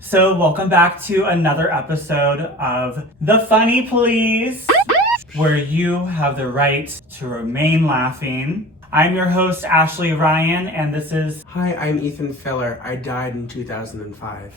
So welcome back to another episode of The Funny Please, where you have the right to remain laughing. I'm your host, Ashley Ryan, and this is... Hi, I'm Ethan Filler. I died in 2005.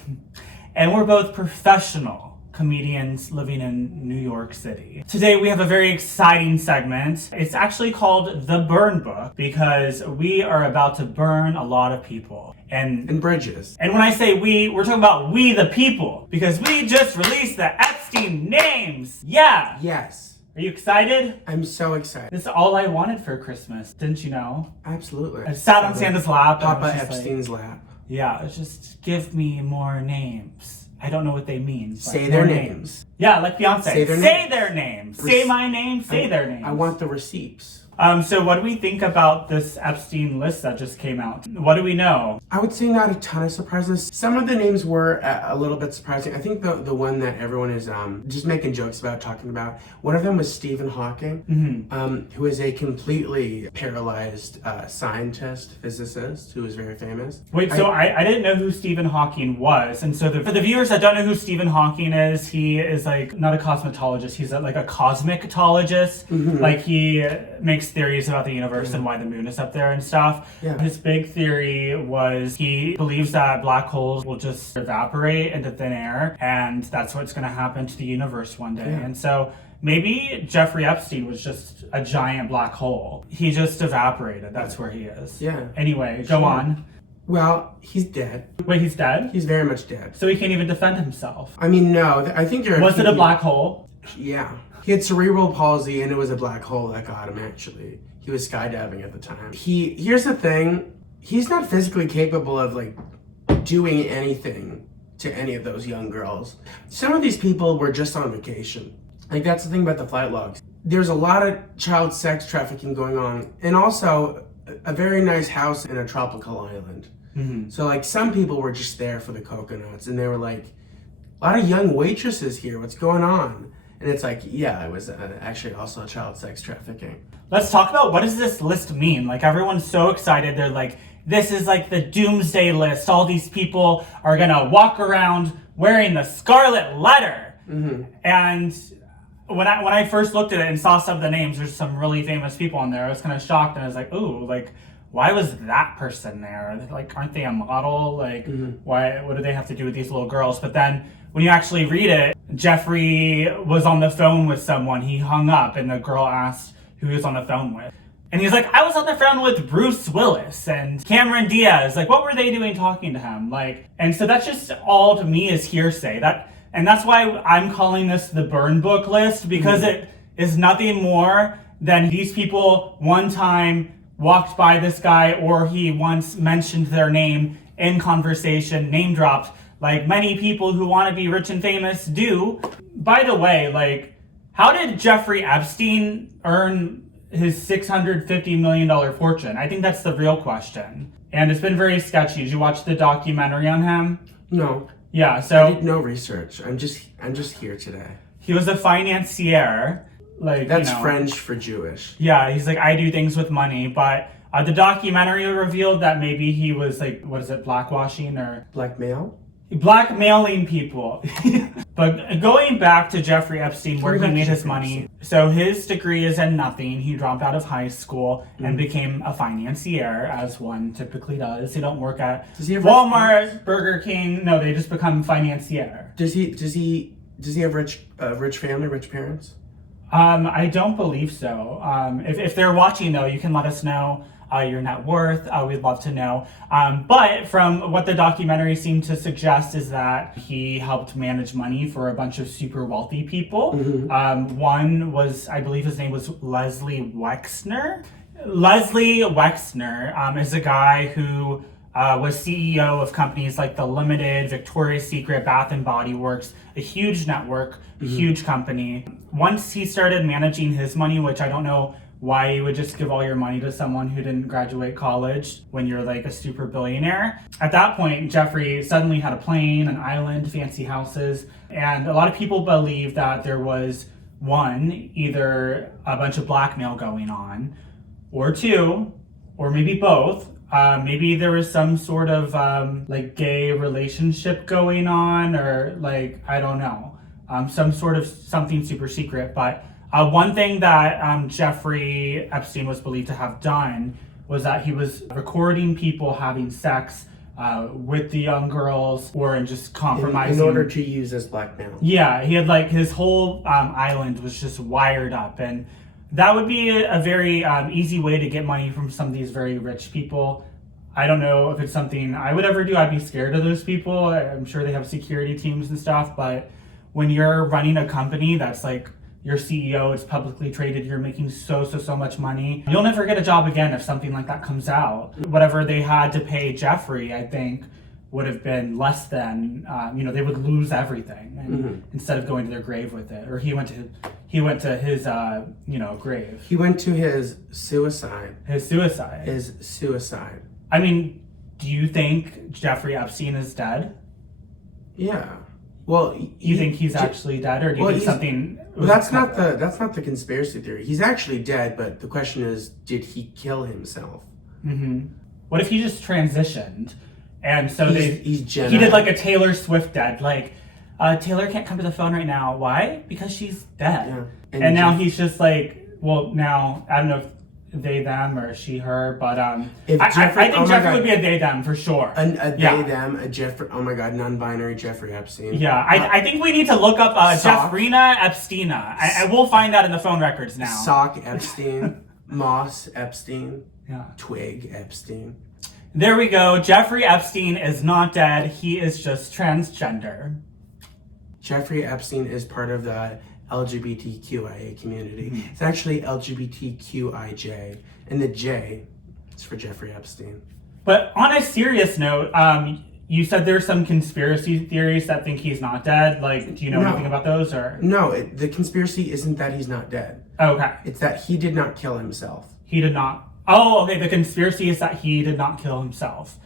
And we're both professional comedians living in New York City. Today we have a very exciting segment. It's actually called The Burnbook because we are about to burn a lot of people. And bridges. And when I say we, we're talking about we the people because we just released the Epstein names. Yeah. Yes. Are you excited? I'm so excited. This is all I wanted for Christmas, didn't you know? Absolutely. I sat on Santa's lap. Papa Epstein's lap. Yeah, just give me more names. I don't know what they mean. Say their names. Yeah, like Beyonce. Say their names. Say my name, say their names. I want the receipts. So what do we think about this Epstein list that just came out? What do we know? I would say not a ton of surprises. Some of the names were a little bit surprising. I think the one that everyone is just making jokes about, talking about, one of them was Stephen Hawking, who is a completely paralyzed scientist, physicist, who is very famous. Wait, so I didn't know who Stephen Hawking was. And so for the viewers that don't know who Stephen Hawking is, he is like, not a cosmetologist, he's like a cosmictologist. Like he makes theories about the universe and why the moon is up there and stuff. His big theory was he believes that black holes will just evaporate into thin air and that's what's going to happen to the universe one day. And so maybe Jeffrey Epstein was just a giant black hole. He just evaporated. That's where he is. Anyway, go on. Well, he's dead. Wait, he's dead? He's very much dead. So he can't even defend himself. I mean, no. I think Was it a black hole? Yeah. He had cerebral palsy and it was a black hole that got him, actually. He was skydiving at the time. Here's the thing. He's not physically capable of, like, doing anything to any of those young girls. Some of these people were just on vacation. Like, that's the thing about the flight logs. There's a lot of child sex trafficking going on. And also, a very nice house in a tropical island. So, like, some people were just there for the coconuts. And they were like, a lot of young waitresses here. What's going on? And it's like, yeah, it was actually also child sex trafficking. Let's talk about what does this list mean? Like, everyone's so excited. They're like, this is like the doomsday list. All these people are going to walk around wearing the scarlet letter. And when I first looked at it and saw some of the names, there's some really famous people on there. I was kind of shocked. And I was like, ooh, like, why was that person there? Like, aren't they a model? Like, what do they have to do with these little girls? But then when you actually read it, Jeffrey was on the phone with someone. He hung up and the girl asked who he was on the phone with. And he's like, I was on the phone with Bruce Willis and Cameron Diaz. Like, what were they doing talking to him? Like, and so that's just all to me is hearsay. And that's why I'm calling this the Burnbook list, because it is nothing more than these people one time walked by this guy or he once mentioned their name in conversation, name dropped, like many people who want to be rich and famous do. By the way, like, how did Jeffrey Epstein earn his $650 million fortune? I think that's the real question. And it's been very sketchy. Did you watch the documentary on him? No. Yeah, so I did no research. I'm just here today. He was a financier. Like, that's French for Jewish. Yeah, he's like, I do things with money, but the documentary revealed that maybe he was like, what is it, blackwashing or blackmailing people. But going back to Jeffrey Epstein, where he made his money, so his degree is in nothing. He dropped out of high school and became a financier, as one typically does. They don't work at Walmart, Burger King. No, they just become financier. Does he have rich family, rich parents? I don't believe so. If they're watching, though, you can let us know your net worth. We'd love to know. But from what the documentary seemed to suggest is that he helped manage money for a bunch of super wealthy people. One was, I believe his name was Leslie Wexner. Leslie Wexner is a guy who was CEO of companies like The Limited, Victoria's Secret, Bath and Body Works, a huge network, a huge company. Once he started managing his money, which I don't know why you would just give all your money to someone who didn't graduate college when you're like a super billionaire. At that point, Jeffrey suddenly had a plane, an island, fancy houses, and a lot of people believe that there was one, either a bunch of blackmail going on, or two, or maybe both, Maybe there was some sort of like gay relationship going on, or like, I don't know, some sort of something super secret. But one thing that Jeffrey Epstein was believed to have done was that he was recording people having sex with the young girls, or in just compromising. In order to use as blackmail. Yeah, he had like his whole island was just wired up, and that would be a very easy way to get money from some of these very rich people. I don't know if it's something I would ever do. I'd be scared of those people. I'm sure they have security teams and stuff, but when you're running a company that's like your CEO, it's publicly traded, you're making so much money, you'll never get a job again if something like that comes out. Whatever they had to pay Jeffrey, I think, would have been less than, they would lose everything, and instead of going to their grave with it. Or he went to his, grave. He went to his suicide. His suicide. His suicide. I mean, do you think Jeffrey Epstein is dead? Yeah. Well, you think he's actually dead, or do you think something? Well, that's not the conspiracy theory. He's actually dead, but the question is, did he kill himself? Mm-hmm. What if he just transitioned, and so he did like a Taylor Swift dead, like Taylor can't come to the phone right now. Why? Because she's dead. Yeah. And now he's just like, well, now I don't know if they them or she her, but I think Jeffrey would be a they them for sure. A they them, a Jeffrey. Oh my god, non-binary Jeffrey Epstein. Yeah, I think we need to look up Jeffrina Epsteina. I will find that in the phone records now. Sock Epstein, Moss Epstein, yeah, Twig Epstein. There we go. Jeffrey Epstein is not dead. He is just transgender. Jeffrey Epstein is part of the LGBTQIA community. Mm-hmm. It's actually LGBTQIJ, and the J is for Jeffrey Epstein. But on a serious note, you said there's some conspiracy theories that think he's not dead. Like, do you know anything about those? Or no, the conspiracy isn't that he's not dead. Okay. It's that he did not kill himself. He did not. Oh, okay. The conspiracy is that he did not kill himself.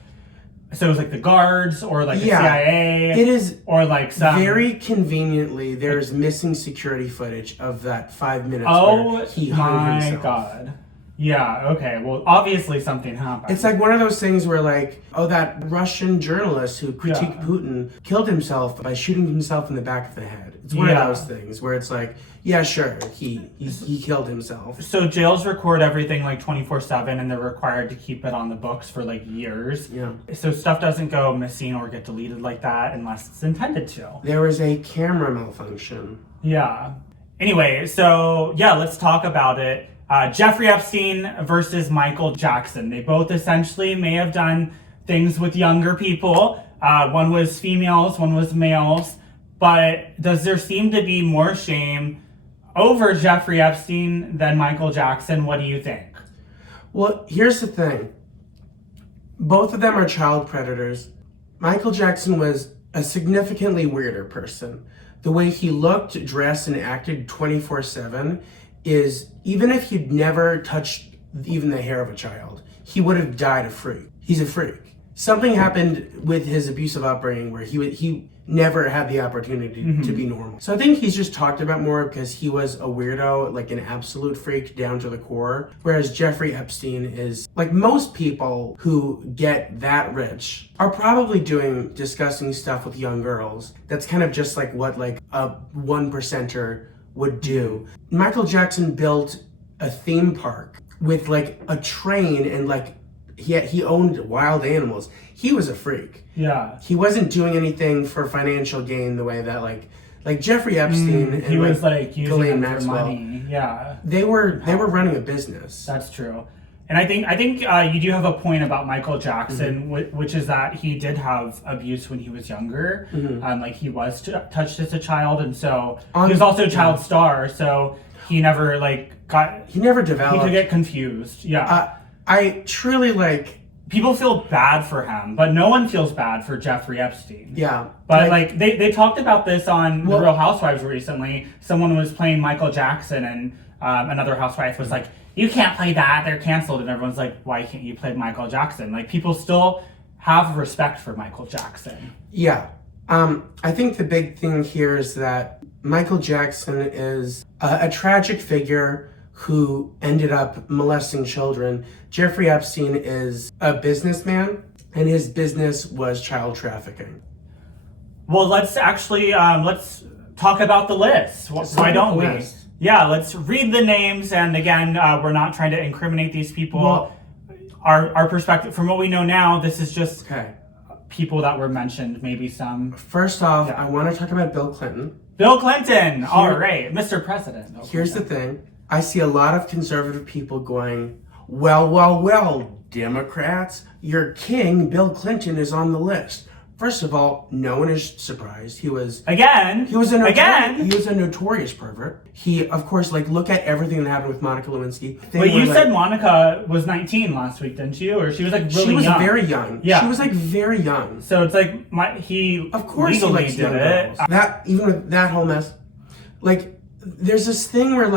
So it was like the guards, or like the CIA. It is, or like some. Very conveniently, there's missing security footage of that 5 minutes where he hung himself. Oh my god. Yeah, okay. Well, obviously something happened. It's like one of those things where like, oh, that Russian journalist who critiqued Putin killed himself by shooting himself in the back of the head. It's one of those things where it's like, yeah, sure, he killed himself. So jails record everything like 24/7, and they're required to keep it on the books for like years. Yeah. So stuff doesn't go missing or get deleted like that unless it's intended to. There was a camera malfunction. Yeah. Anyway, so yeah, let's talk about it. Jeffrey Epstein versus Michael Jackson. They both essentially may have done things with younger people. One was females, one was males. But does there seem to be more shame over Jeffrey Epstein than Michael Jackson? What do you think? Well, here's the thing. Both of them are child predators. Michael Jackson was a significantly weirder person. The way he looked, dressed, and acted 24/7 is, even if he'd never touched even the hair of a child, he would have died a freak. He's a freak. Something happened with his abusive upbringing where he never had the opportunity to be normal. So I think he's just talked about more because he was a weirdo, like an absolute freak down to the core. Whereas Jeffrey Epstein is, like most people who get that rich, are probably doing disgusting stuff with young girls. That's kind of just like what like a 1%er would do. Michael Jackson built a theme park with like a train, and like he owned wild animals. He was a freak. Yeah. He wasn't doing anything for financial gain the way that like Jeffrey Epstein and he was like using Ghislaine them for money. Yeah. They were running a business. That's true. And I think you do have a point about Michael Jackson, which is that he did have abuse when he was younger. Like he was touched as a child, and so he was also a child star. So he never He never developed. He could get confused. Yeah. I truly like. People feel bad for him, but no one feels bad for Jeffrey Epstein. Yeah. But like they talked about this on The Real Housewives recently. Someone was playing Michael Jackson, and another housewife was like, "You can't play that, they're canceled." And everyone's like, "Why can't you play Michael Jackson?" Like, people still have respect for Michael Jackson. Yeah. I think the big thing here is that Michael Jackson is a tragic figure who ended up molesting children. Jeffrey Epstein is a businessman, and his business was child trafficking. Well, let's actually let's talk about the list. Why don't we? Yeah, let's read the names. And again, we're not trying to incriminate these people. Well, our perspective, from what we know now, this is just okay. People that were mentioned, maybe some. First off, I want to talk about Bill Clinton. Bill Clinton! All right, Mr. President. Here's the thing. I see a lot of conservative people going, well, Democrats, your king, Bill Clinton, is on the list. First of all, no one is surprised. He was a notorious pervert. He, of course, look at everything that happened with Monica Lewinsky. But you said Monica was 19 last week, didn't you? Or she was really young? She was very young. Yeah. She was very young. So it's he of course legally he likes did young it. girls. That, even with that whole mess, there's this thing where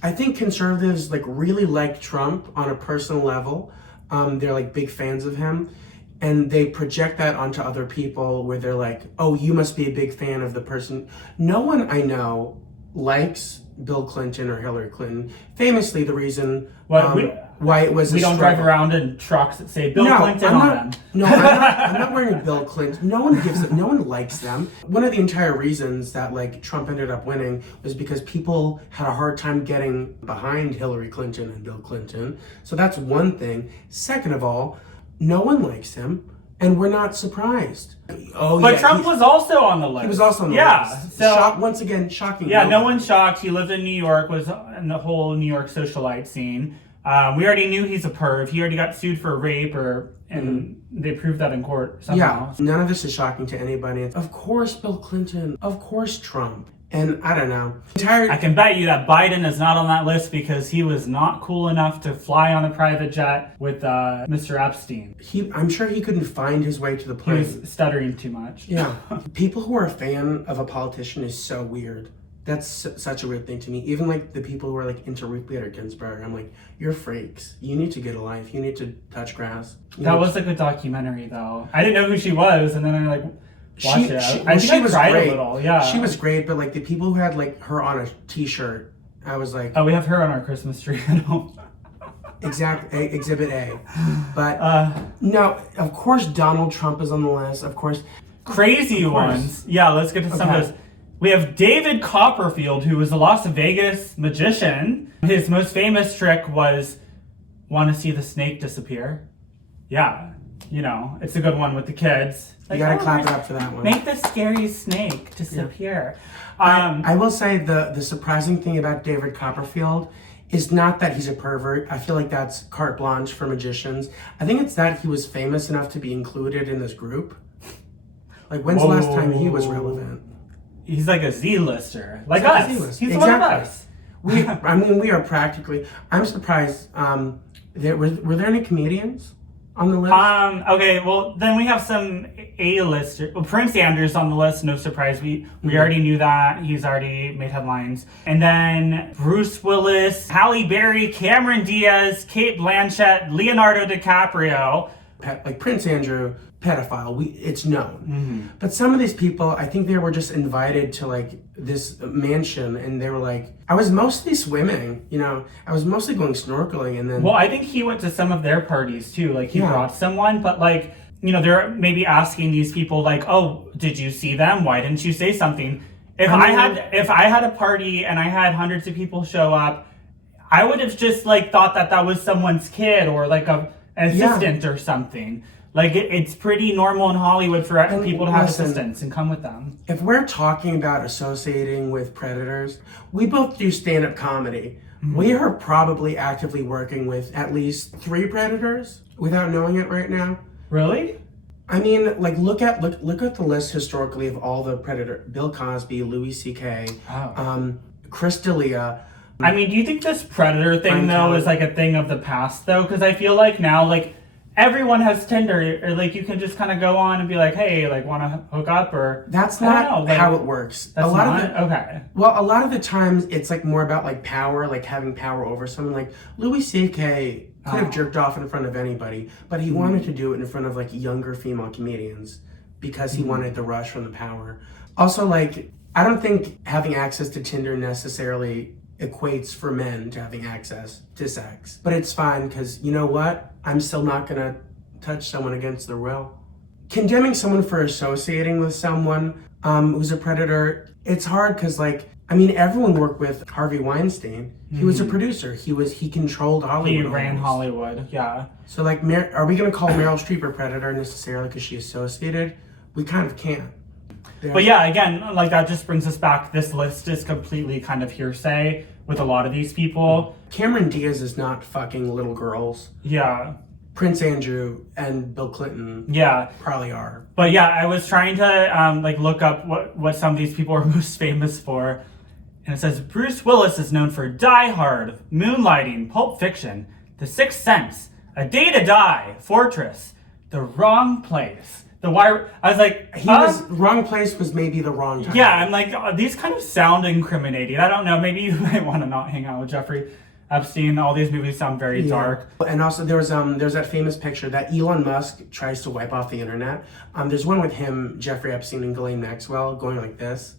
I think conservatives really like Trump on a personal level. They're big fans of him. And they project that onto other people where they're like, oh, you must be a big fan of the person. No one I know likes Bill Clinton or Hillary Clinton. Famously, the reason why it was we don't drive around in trucks that say Bill Clinton on them. No, I'm not wearing a Bill Clinton. No one likes them. One of the entire reasons that Trump ended up winning was because people had a hard time getting behind Hillary Clinton and Bill Clinton. So that's one thing. Second of all, no one likes him, and we're not surprised. But Trump was also on the list. He was also on the list. So once again, shocking. Yeah, no one's shocked. He lived in New York, was in the whole New York socialite scene. We already knew he's a perv. He already got sued for rape, and they proved that in court somehow. Yeah, none of this is shocking to anybody. Of course, Bill Clinton. Of course, Trump. And I don't know. I can bet you that Biden is not on that list because he was not cool enough to fly on a private jet with Mr. Epstein. I'm sure he couldn't find his way to the plane. He was stuttering too much. Yeah. People who are a fan of a politician is so weird. That's such a weird thing to me. Even the people who are into Ruth Bader Ginsburg, I'm like, you're freaks. You need to get a life. You need to touch grass. That was a good documentary, though. I didn't know who she was, and then I watched it. She was cried great. A little. Yeah, she was great. But the people who had her on a T-shirt, I was like, oh, we have her on our Christmas tree. Exhibit A. But no, of course Donald Trump is on the list. Of course, crazy ones. Yeah, let's get to some of those. We have David Copperfield, who was a Las Vegas magician. His most famous trick was, want to see the snake disappear? Yeah, it's a good one with the kids. You gotta clap it up for that one. Make the scary snake disappear. Yeah. I will say the surprising thing about David Copperfield is not that he's a pervert. I feel like that's carte blanche for magicians. I think it's that he was famous enough to be included in this group. When's the last time he was relevant? He's like a Z-lister. Like us. He's one of us. We are practically... I'm surprised. Were there any comedians on the list? Okay, well, then we have some A-listers. Well, Prince Andrew's on the list, no surprise. We already knew that. He's already made headlines. And then Bruce Willis, Halle Berry, Cameron Diaz, Cate Blanchett, Leonardo DiCaprio. Prince Andrew... pedophile, it's known. But some of these people, I think they were just invited to this mansion, and they were I was mostly swimming, I was mostly going snorkeling, and then... Well, I think he went to some of their parties too, he brought someone, but they're maybe asking these people oh, did you see them? Why didn't you say something? If I had a party and I had hundreds of people show up, I would have just thought that was someone's kid or an assistant or something. It's pretty normal in Hollywood for people to have assistants and come with them. If we're talking about associating with predators, we both do stand-up comedy. We are probably actively working with at least 3 predators without knowing it right now. Really? I mean, look at the list historically of all the predators. Bill Cosby, Louis C.K., Chris D'Elia. I mean, do you think this predator thing, though, is a thing of the past, though? Because I feel now, everyone has Tinder, or you can just kind of go on and be hey, want to hook up, or... That's not how it works. That's okay. Well, a lot of the times it's more about power, having power over someone. Louis C.K. could have jerked off in front of anybody, but he wanted to do it in front of younger female comedians because he wanted the rush from the power. Also, I don't think having access to Tinder necessarily equates for men to having access to sex. But it's fine because you know what? I'm still not gonna touch someone against their will. Condemning someone for associating with someone who's a predator, it's hard because everyone worked with Harvey Weinstein. He was a producer. He controlled Hollywood. He ran Hollywood, yeah. So are we gonna call Meryl Streep a predator necessarily because she associated? We kind of can't. But yeah, again, that just brings us back. This list is completely kind of hearsay with a lot of these people. Cameron Diaz is not fucking little girls. Yeah. Prince Andrew and Bill Clinton. Yeah. Probably are. But yeah, I was trying to look up what some of these people are most famous for. And it says Bruce Willis is known for Die Hard, Moonlighting, Pulp Fiction, The Sixth Sense, A Day to Die, Fortress, The Wrong Place. The Wire. I was like, wrong place was maybe the wrong time. Yeah, I'm like, these kind of sound incriminating. I don't know. Maybe you might want to not hang out with Jeffrey Epstein. All these movies sound very dark. And also, there's that famous picture that Elon Musk tries to wipe off the internet. There's one with him, Jeffrey Epstein, and Ghislaine Maxwell going like this.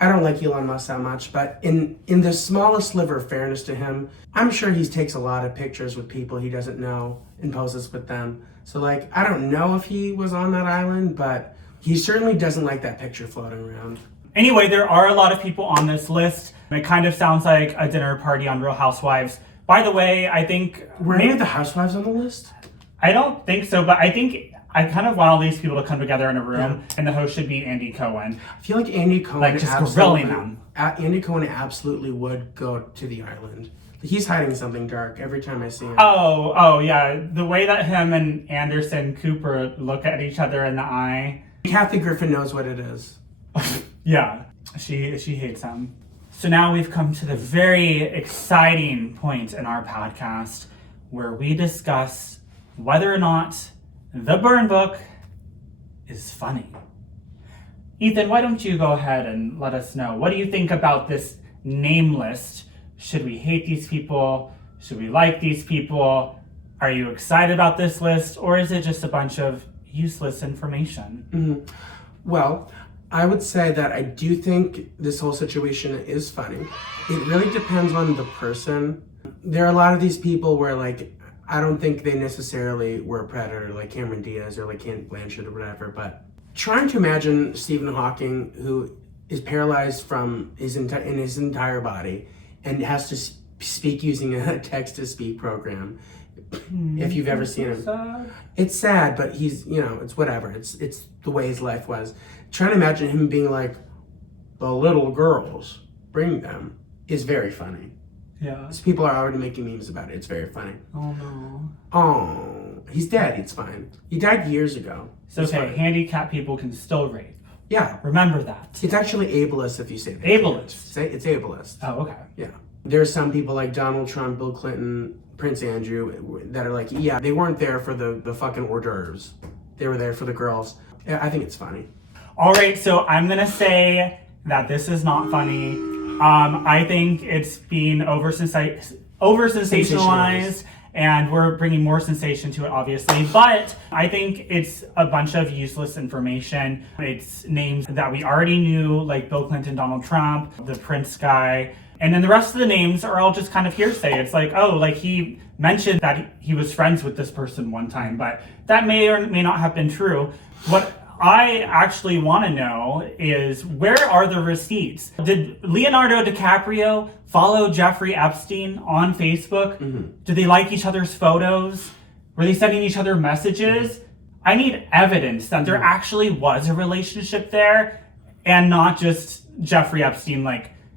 I don't like Elon Musk that much, but in the smallest sliver of fairness to him, I'm sure he takes a lot of pictures with people he doesn't know and poses with them. So I don't know if he was on that island, but he certainly doesn't like that picture floating around. Anyway, there are a lot of people on this list. It kind of sounds like a dinner party on Real Housewives. By the way, I think... Were any of the housewives on the list? I don't think so, but I think I kind of want all these people to come together in a room, and the host should be Andy Cohen. I feel like Andy Cohen... just grilling them. Andy Cohen absolutely would go to the island. He's hiding something dark every time I see him. Oh, yeah. The way that him and Anderson Cooper look at each other in the eye. Kathy Griffin knows what it is. Yeah, she hates him. So now we've come to the very exciting point in our podcast where we discuss whether or not the Burnbook is funny. Ethan, why don't you go ahead and let us know. What do you think about this name list? Should we hate these people? Should we like these people? Are you excited about this list? Or is it just a bunch of useless information? Mm-hmm. Well, I would say that I do think this whole situation is funny. It really depends on the person. There are a lot of these people where I don't think they necessarily were a predator, like Cameron Diaz or Kate Blanchett or whatever, but trying to imagine Stephen Hawking, who is paralyzed from his entire body and has to speak using a text-to-speak program. If you've ever seen him. Sad. It's sad, but he's, it's whatever. It's the way his life was. Trying to imagine him being like, the little girls, bring them, is very funny. Yeah. So people are already making memes about it. It's very funny. Oh, no. Oh, he's dead. It's fine. He died years ago. So, okay, handicapped people can still rape. Yeah. Remember that. It's actually ableist if you say that. Ableist? It's ableist. Oh, okay. Yeah. There's some people like Donald Trump, Bill Clinton, Prince Andrew that are like, yeah, they weren't there for the fucking hors d'oeuvres. They were there for the girls. I think it's funny. All right, so I'm going to say that this is not funny. I think it's being over-sensationalized, and we're bringing more sensation to it, obviously. But I think it's a bunch of useless information. It's names that we already knew, like Bill Clinton, Donald Trump, the Prince guy. And then the rest of the names are all just kind of hearsay. It's like, he mentioned that he was friends with this person one time, but that may or may not have been true. What I actually want to know is, where are the receipts? Did Leonardo DiCaprio follow Jeffrey Epstein on Facebook? Mm-hmm. Did they like each other's photos? Were they sending each other messages? I need evidence that there actually was a relationship there, and not just Jeffrey Epstein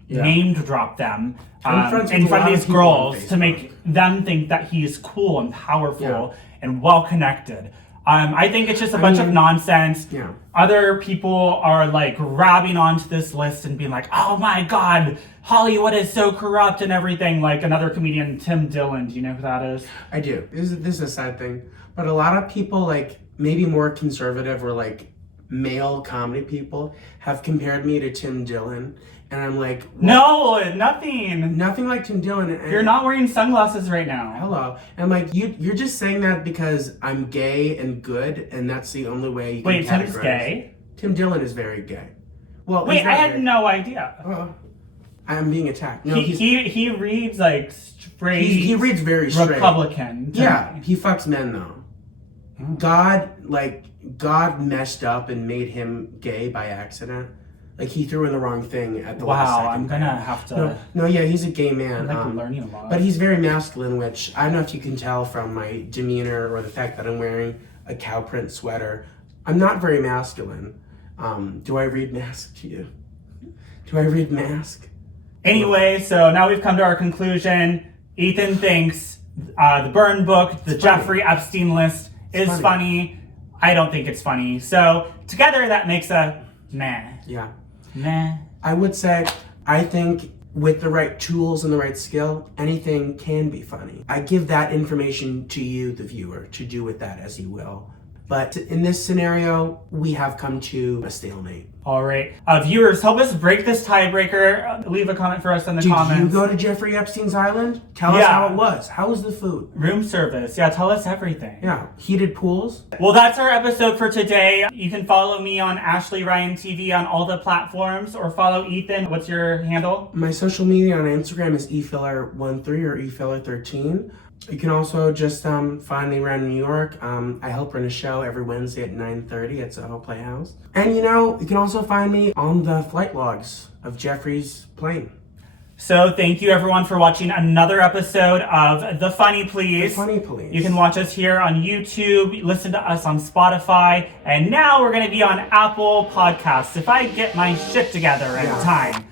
name drop them in front of these girls to make them think that he's cool and powerful and well connected. I think it's just a bunch of nonsense. Yeah. Other people are grabbing onto this list and being like, oh my God, Hollywood is so corrupt and everything. Like another comedian, Tim Dillon. Do you know who that is? I do. This is a sad thing. But a lot of people, maybe more conservative or male comedy people, have compared me to Tim Dillon. And I'm like, what? No, nothing. Nothing like Tim Dillon. You're not wearing sunglasses right now. Hello. And you're just saying that because I'm gay and good, and that's the only way you can categorize. Tim's gay? Tim Dillon is very gay. Well, wait, I had no idea. I'm being attacked. No, he reads like straight. He reads very straight. Republican. Yeah, he fucks men though. God messed up and made him gay by accident. Like he threw in the wrong thing at the last second. I'm gonna have to. No, yeah, he's a gay man. I'm learning a lot. But he's very masculine, which I don't know if you can tell from my demeanor or the fact that I'm wearing a cow print sweater. I'm not very masculine. Do I read Mask to you? Do I read Mask? Anyway, so now we've come to our conclusion. Ethan thinks the Burnbook, the Jeffrey Epstein list is funny. I don't think it's funny. So together that makes a meh. Yeah. Meh. I would say, I think with the right tools and the right skill, anything can be funny. I give that information to you, the viewer, to do with that as you will. But in this scenario, we have come to a stalemate. All right. Viewers, help us break this tiebreaker. Leave a comment for us in the comments. Did you go to Jeffrey Epstein's island? Tell us how it was. How was the food? Room service. Yeah, tell us everything. Yeah. Heated pools? Well, that's our episode for today. You can follow me on Ashley Ryan TV on all the platforms, or follow Ethan. What's your handle? My social media on Instagram is efiller13 or efiller13. You can also just find me around New York. I help run a show every Wednesday at 9:30 at Soho Playhouse. And you can also find me on the flight logs of Jeffrey's plane. So thank you everyone for watching another episode of The Funny Please. The Funny Please. You can watch us here on YouTube, listen to us on Spotify, and now we're going to be on Apple Podcasts if I get my shit together in time.